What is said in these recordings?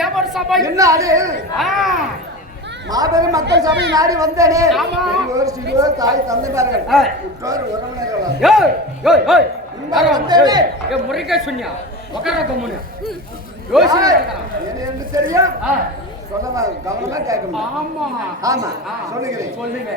தேவர் சபை என்ன அது மாபெரும் மக்கள் சபை நாடி வந்தேனே. சிறுவர் தாய் தந்தைமார்கள் உற்றோர் உறவினர்கள் முறைக்க சொன்னியா உட்கார கம்முன்னு என்ன தெரியும் சொல்ல கவனமா கேட்கணும். ஆமா ஆமா சொல்லுகிறேன் சொல்லுங்க.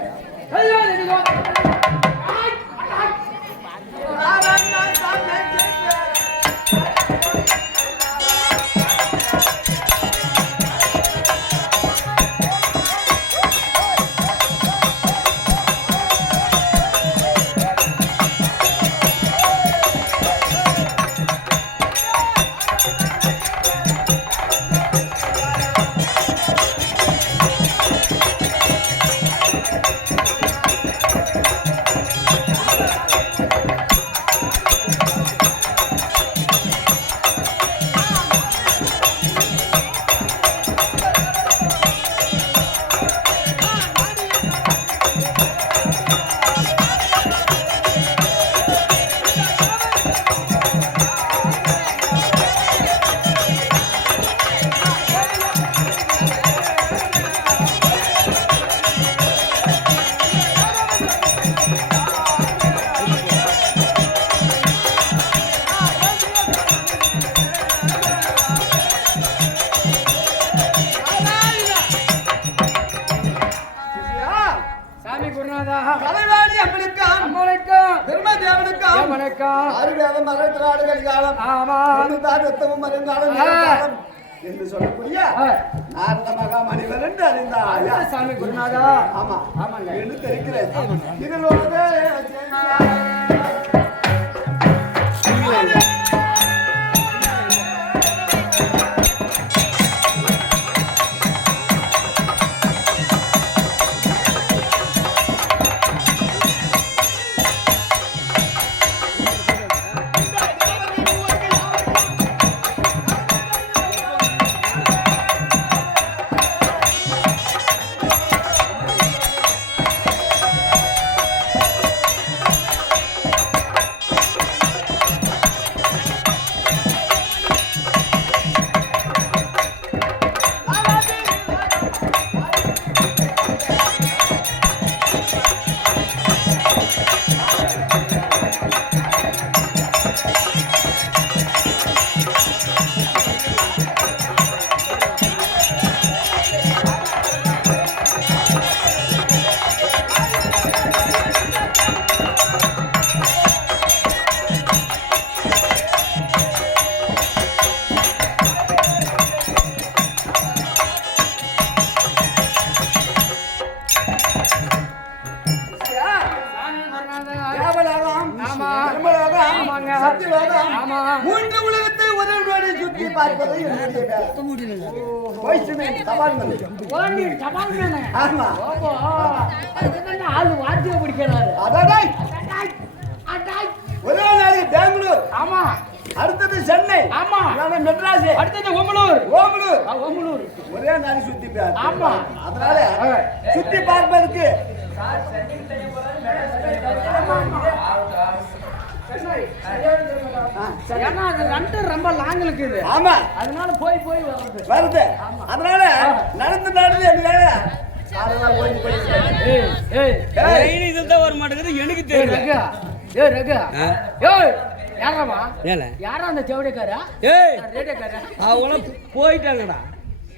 என்று சொல்லக்கூடிய நாரத மகாமணிவர் என்று அறிந்தார் சாமி குருநாதா. ஆமா ஆமாங்க என்று தெரிகிறேன். இதனோடு மூன்று உலகத்தை ஒரே சுற்றி பார்ப்பதை ஒரே நாளைக்கு பெங்களூர், ஆமா அடுத்தது சென்னை, ஆமா மெட்ராஸ், அடுத்தது ஓமலூர். ஒரே நாளைக்கு சுத்தி ஆமா. அதனால சுத்தி பார்ப்பதற்கு ஏன்னா அது ரெண்டு ரொம்ப லாங் இருக்குது. ஆமா அதனால போய் வருது. அதனால நடந்து என்னால அதெல்லாம் ஓடி இதுதான் வர மாட்டேங்குது எனக்கு தெரியும். யாரா அந்த தேவடைக்காரா? அவங்களும் போயிட்டாங்கடா,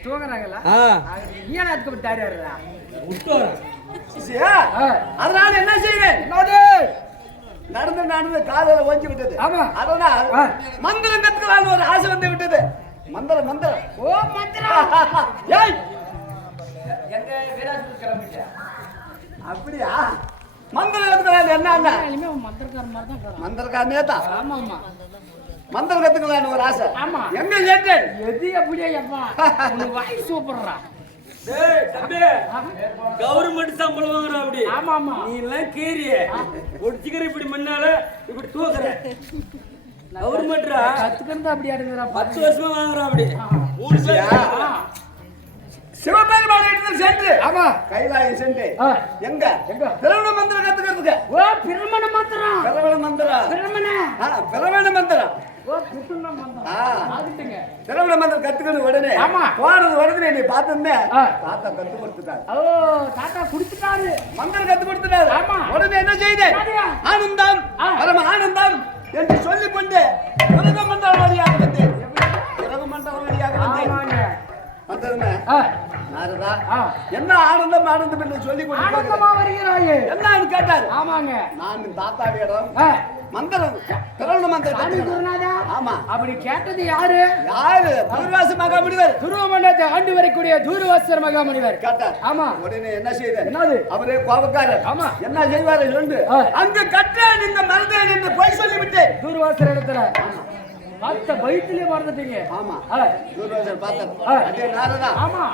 தூங்குறாங்களா? ஏன் அதுக்கு விட்டாரா? அதனால என்ன செய்வேன்? நடந்து காதல ஓஞ்சி விட்டது. அதனால் மந்திரம் கத்துக்கலான்னு ஒரு ஆசை வந்து விட்டது. மந்திரம் ஓ மந்திரம் அப்படியா? மந்திரம் கத்துக்கலாம் என்ன? மந்திரக்காரனே தான். மந்திரம் கத்துக்கலான்னு ஒரு ஆசை. எங்க கேட்டேன் எது அப்படியே வாய் சூப்பர்ரா. கவர்மெண்ட் சம்பளம் வாங்குற அப்படி. ஆமா நீ எல்லாம் கேரிய ஒடிச்சுக்கிற இப்படி முன்னால இப்படி தூக்குற கவர்மெண்ட்ரா கத்துக்கிறது அப்படி ஆடுங்கடா. 10 வருஷமா வாங்குற அப்படி. சிவபெருமான் சென்று ஆமா கைலாயம் சென்று எங்க பிரமண மந்திரம் கத்துக்கிறதுக்கு. ஓ பிரமண மந்திரம். பிரமண மந்திரம். ஓ கிருஷ்ண மந்திரம் ஆகிட்டுங்க திருமண மந்திரம் கத்துக்கணும் உடனே ஆமா போனது உடனே நீ பார்த்தோன்னே ஆ. தாத்தா கத்து கொடுத்துட்டாரு ஓ தாத்தா குடிச்சிட்டாரு மந்திரம் கத்து கொடுத்துட்டாரு ஆமா. உடனே என்ன செய்தேன் என்னடியா? ஆனந்தம் ஆ. பரம ஆனந்தம் என்று சொல்லிக் கொண்டு உலக மண்டலம் வழியாக வந்தேன் உலக மண்டலம் வழியாக வந்தேன் ஆமாங்க வந்ததுமே ஆ. நாரதா ஆ. என்ன ஆனந்தம் ஆனந்தம் என்று சொல்லிக் கொண்டு ஆனந்தமா வருகிறாயே என்னன்னு கேட்டாரு ஆமாங்க நான் தாத்தாவியிடம் ஆ. மந்திரம் திரவண மந்திரம் சாமி கத்துக்கணும். குருநாதா ஆமா அப்படி கேட்டது யாரு யாரு துர்வாச மகாமுனிவர் துருவமண்டலத்தை ஆண்டு வரக்கூடிய தூர்வாசர் மகாமுனிவர் கேட்டார் ஆமா உடனே என்ன செய்தார் என்னது அவரே கோபக்காரர் ஆமா. என்ன செய்வாரு என்று ஆ. அங்கு கற்றேன் இந்த மறந்தேன் என்று போய் சொல்லிவிட்டேன் தூர்வாசர் இடத்துல பார்த்த வயிற்றுலயே மறந்துட்டீங்க ஆமா ஆ. துர்வாசர் பார்த்தார் ஆ. அதே நாரதா ஆமா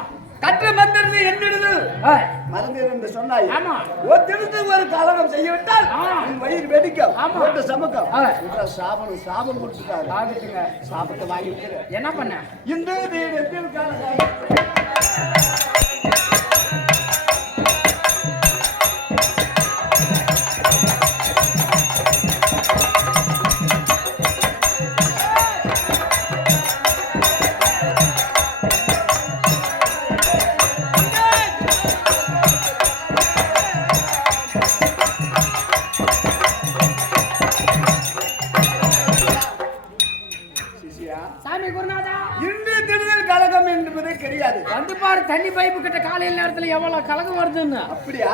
கற்ற மந்திரத்தை என்னிடது ஆ. மறந்தேன் என்று சொன்னாய் ஆமா. ஒருத்திருந்து ஒரு கலகம் செய்யவிட்டால் ஆ. உன் வயிறு வெடிக்கும் ஆமா. போட்டு சமக்கம் ஆ. சாபம் கொடுத்துட்டாரு ஆகட்டுங்க சாபத்தை வாங்கி விட்டுரு என்ன பண்ண இந்த நேரத்தில் கலகம் சிசியா சாமி குருநாதா இன்று திடுதல் கலகம் என்பதே கிடையாது வந்து பாரு தண்ணி பைப்பு கிட்ட காலையில நேரத்துல எவ்வளவு கலகம் வருதுன்னு அப்படியா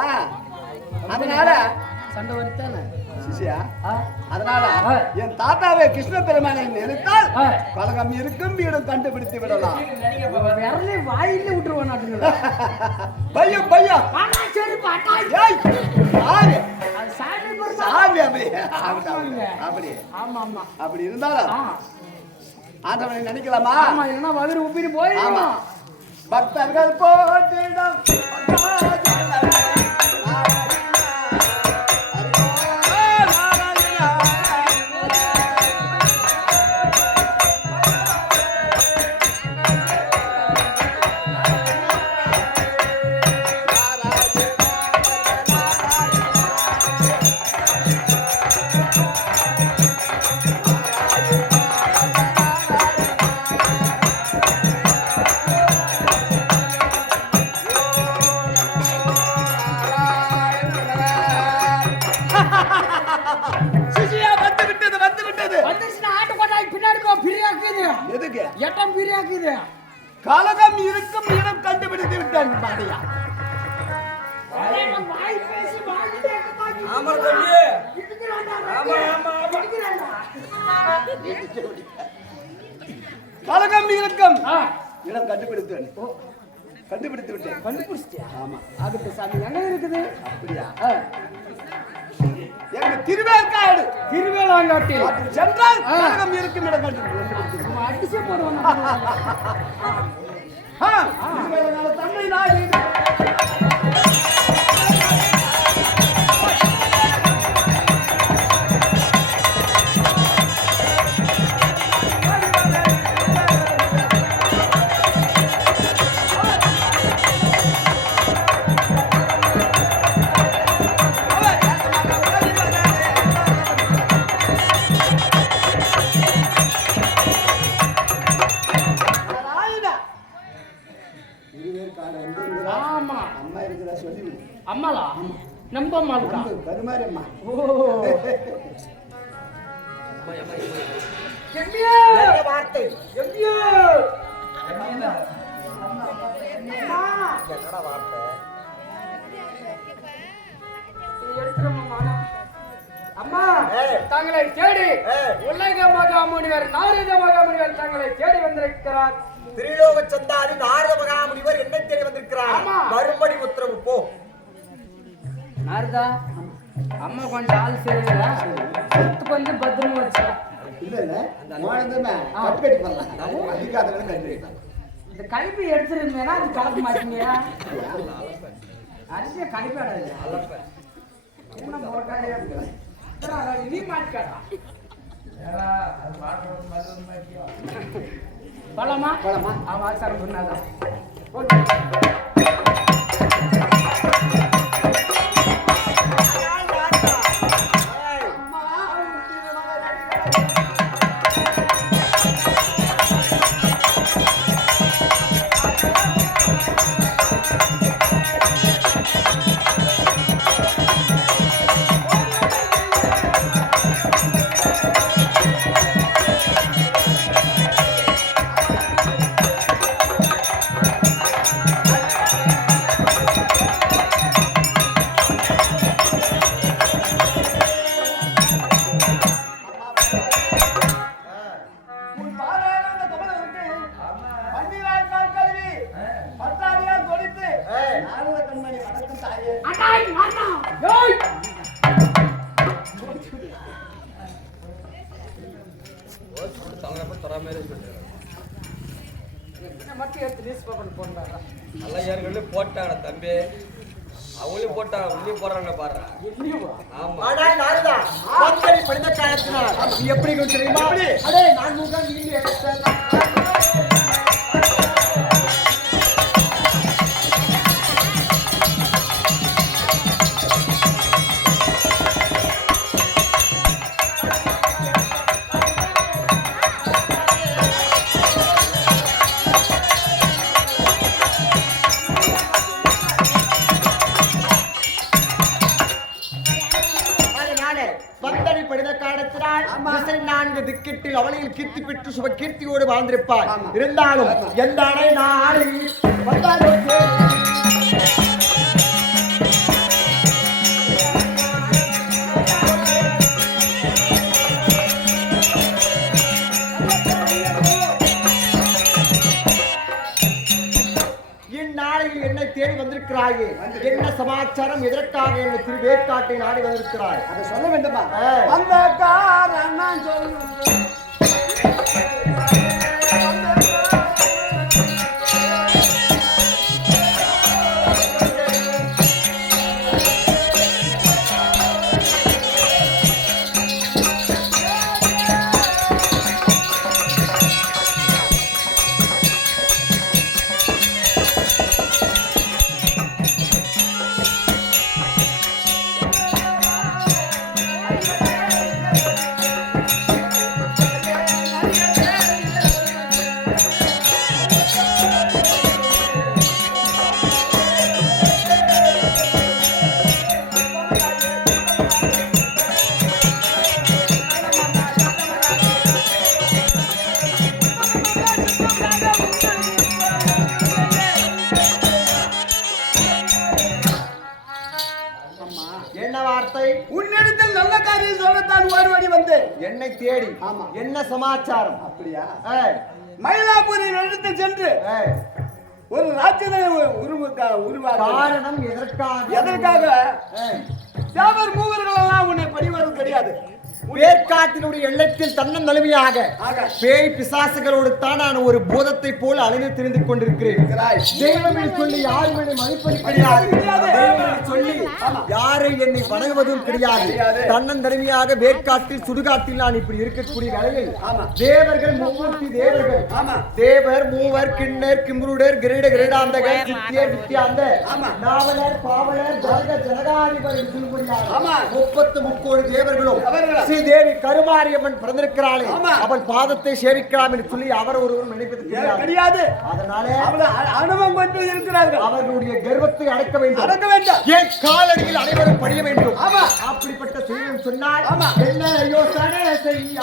அதனால சண்டை வருத்தானே சிசியா ஆ. அதனால ஆ. என் தாத்தாவை கிருஷ்ண பெருமானை நினைத்தால் ஆ. கலகம் இருக்கும் வீடும் கண்டுபிடித்து விடலாம் விரலே வாயில விட்டுருவோம் நாட்டுங்களா பையன் பையன் ஆனா சரி பாட்டா ஏய், யாரு? அது சாமி குருநாதா சாமி அப்படி ஆமாங்க. அப்படி ஆமா ஆமா அப்படி இருந்தாலும் ஆ. ஆண்டவனை நினைக்கலாமா ஆமா இல்லைன்னா வயிறு உப்பிட்டு போயிடும் ஆமா. பக்தர்கள் போட்டிடம் சிசியா வந்து விட்டது வந்து விட்டது வந்துச்சுன்னா ஆட்டு கொட்டாய் பின்னாடி போ பிரியாக்குது எதுக்கு எட்டம் பிரியாக்குது கலகம் இருக்கும் இடம் கண்டுபிடித்து விட்டான் பாடியா வாய் பேசி வாய் கேட்க மாட்டேங்குது. ஆமா தம்பி இதுக்குறான்டா, ஆமா ஆமா ஆமா இதுக்குறான்டா. கலகம் இருக்கும் ஆ, இடம் கண்டுபிடித்தேன் கண்டுபிடித்து விட்டேன் கண்டுபிடிச்சிட்டியா? ஆமா ஆகட்டும் சாமி எங்க இருக்குது அப்படியா ஆ, எங்க திருவேற்காடு திருவேளாங்காட்டில் அதில் சென்றால் கலகம் இருக்கும் இடம் கண்டுபிடித்து நம்ம அடிச்சே போடுவோம் திருவேற்காடு தந்தை நாடு ஆமா அம்மா இருக்கிறா சொல்லி அம்மாளா நம்ம அம்மாளுக்கா கருமாரி அம்மா ஓ எம்மியா வார்த்தை எம்மியா அம்மா தங்களை தேடி உலக மகாமுனிவர் நாரத மகாமுனிவர் தங்களை தேடி வந்திருக்கிறார் திரிலோக சந்தாதி நாரத மகாமுனிவர் என்ன தேடி வந்திருக்கிறார் ஆமா. மறுபடி உத்தரவு போ நாரதா அம்மா கொஞ்சம் ஆள் சரியில்ல கொஞ்சம் பத்திரமா வச்சு இல்ல இல்ல மோனந்தமே கட் கட்டி பண்ணலாம் அதிகாரத்துல கட்டி இந்த கழிப்பு எடுத்துருந்தேன்னா அது கலக்க மாட்டீங்க அரிசியை கழிப்பாடாது நீ மாட்டிக்காடா பழமா பழமா? அவன் ஆச்சாரம் பண்ணாதான் அம்மா மட்டும் எடுத்து நியூஸ் பேப்பர் போட்டாங்க. நல்லா ஏற்கனவே போட்டாங்க தம்பி, அவங்களையும் போட்டாங்க, உள்ளே போடுறாங்க பாரு. ஆமா படித்த காலத்தினால் நீ எப்படி தெரியுமா? அடே நான் முகம் திக்கிட்டில் அவளையில் கீர்த்தி பெற்று சுப கீர்த்தியோடு வாழ்ந்திருப்பார். இருந்தாலும் எந்த அடை நாளை இந்நாளையில் என்னை தேடி வந்திருக்கிறாயே, என்ன சமாச்சாரம், எதற்காக என்னை திருவேற்காட்டை நாடி வந்திருக்கிறாய்? அதை சொல்ல வேண்டுமா? அந்த காரணம் நான் சொல்றேன். உன்னிடத்தில் நல்ல காரியம் சொல்லத்தான் ஓடி வந்தேன். என்னை தேடி என்ன சமாச்சாரம்? அப்படியா? மயிலாப்பூரின் இடத்தில் சென்று ஒரு ராஜ்யத்தை உருவாக்க காரணம் எதற்காக? தேவர் மூவர்கள் எல்லாம் உன்னை பணிவரும் கிடையாது. வேற்காட்டினுடைய எண்ணத்தில் தன்னம் நலுமையாக பேய் பிசாசுகளோடு தான் நான் ஒரு பூதத்தை போல அலைந்து திரிந்து கொண்டிருக்கிறேன். தெய்வமே சொல்லி யாரும் என்னை மதிப்பது கிடையாது. சொல்லி யாரை என்னை வணங்குவதும் கிடையாது. தன்னன் தனிமையாக வேற்காட்டில் சுடுகாட்டில் நான் இப்படி இருக்கக்கூடிய வேளையில் தேவர்கள் மும்மூர்த்தி தேவர்கள், தேவர் மூவர் கிண்ணர் கிம்ருடர் கிரீட கிரீடாந்தகர் சித்தியர் வித்தியாந்தர் நாவலர் பாவலர் ஜனக ஜனகாதிபர் என்று சொல்லுகிறார். 33 தேவர்களும் தேவி கருமாரியம்மன் பிறந்திருக்கிறாளே, அவள் பாதத்தை சேவிக்கலாம் என்று சொல்லி அவர் ஒருவரும் நினைப்பது கிடையாது. அதனால அனுபவம் கொண்டு இருக்கிறார்கள். அவர்களுடைய கர்வத்தை அடக்க வேண்டும். ஏன் காலடியில் அனைவரும் பணிய வேண்டும். அப்படிப்பட்ட செய்தியும் சொன்னால் என்ன யோசனை செய்ய?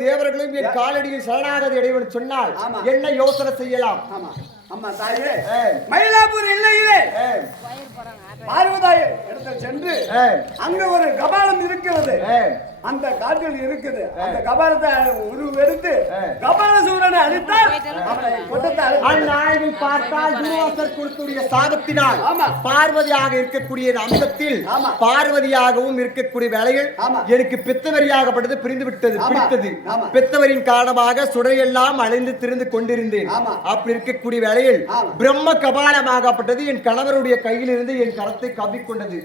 தேவர்களும் என் காலடியில் சரணாகதி அடைவன் சொன்னால் என்ன யோசனை செய்யலாம்? மயிலாப்பூர் எல்லையிலே பார்வதாய் இடத்தில் சென்று அங்க ஒரு கபாலம் இருக்கிறது. அந்த காட்டில் இருக்குது. அந்த கபாலத்தை உருவெடுத்து கபால சூரனை அழித்தால் அந்நாளில் பார்த்தால் துர்வாசர் கொடுத்துடைய சாபத்தினால் பார்வதியாக இருக்கக்கூடிய அம்சத்தில் பார்வதியாகவும் இருக்கக்கூடிய வேளையில் எனக்கு பித்தவரியாகப்பட்டது பிரிந்து விட்டது, பிடித்தது. பித்தவரின் காரணமாக சுடையெல்லாம் அலைந்து திரிந்து கொண்டிருந்தேன். அப்படி இருக்கக்கூடிய வேளையில் பிரம்ம கபாலமாகப்பட்டது என் கணவருடைய கையில் இருந்து என் கரத்தை கவ்விக்கொண்டது.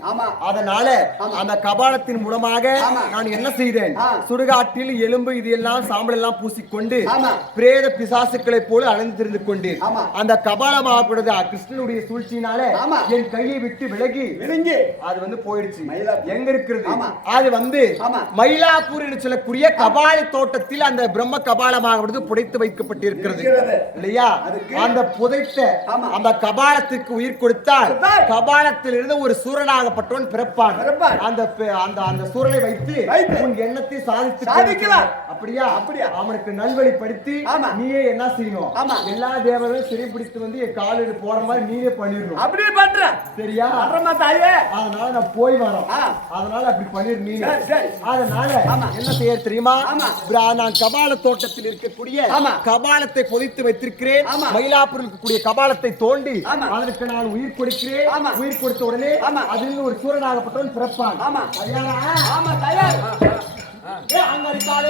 அதனால அந்த கபாலத்தின் மூலமாக நான் என்ன என்ன செய்தேன் சுடுகாட்டில் எலும்பு இது எல்லாம் சாம்பல் எல்லாம் பூசிக்கொண்டு ஆமா. பிரேத பிசாசுக்களை போல அலைந்து திரிந்து கொண்டு ஆமா. அந்த கபாலமாகப்படுது கிருஷ்ணனுடைய சூழ்ச்சியினால ஆமா. என் கையை விட்டு விலகி அது வந்து போயிடுச்சு. எங்க இருக்கிறது? ஆமா. அது வந்து ஆமா. மயிலாப்பூர் என்று சொல்லக்கூடிய கபால தோட்டத்தில் அந்த பிரம்ம கபாலமாகப்படுது புதைத்து வைக்கப்பட்டிருக்கிறது இல்லையா? அந்த புதைத்த அந்த கபாலத்திற்கு உயிர் கொடுத்தால் கபாலத்திலிருந்து ஒரு சூரனாகப்பட்டவன் பிறப்பான். அந்த சூரனை வைத்து உன் எண்ணத்தை சாதிக்கலாம். அப்படியா? அவனுக்கு நல்வழிப்படுத்தி நீயே என்ன செய்யணும்? எல்லா தேவர்களும் சிறைப்பிடித்து வந்து என் காலில் போற மாதிரி நீயே பண்ணிடணும். அப்படியே பண்ற சரியா? அதனால நான் போய் வரோம். அதனால அப்படி பண்ணிரு நீ. அதனால என்ன செய்ய தெரியுமா? நான் கபால தோட்டத்தில் இருக்கக்கூடிய கபாலத்தை பொதித்து வைத்திருக்கிறேன். மயிலாப்பூரில் இருக்கக்கூடிய கபாலத்தை தோண்டி அதற்கு நான் உயிர் கொடுக்கிறேன். உயிர் கொடுத்த உடனே அதில் ஒரு சூரனாகப்பட்டவன் பிறப்பான். தயார். அங்க இருக்காளே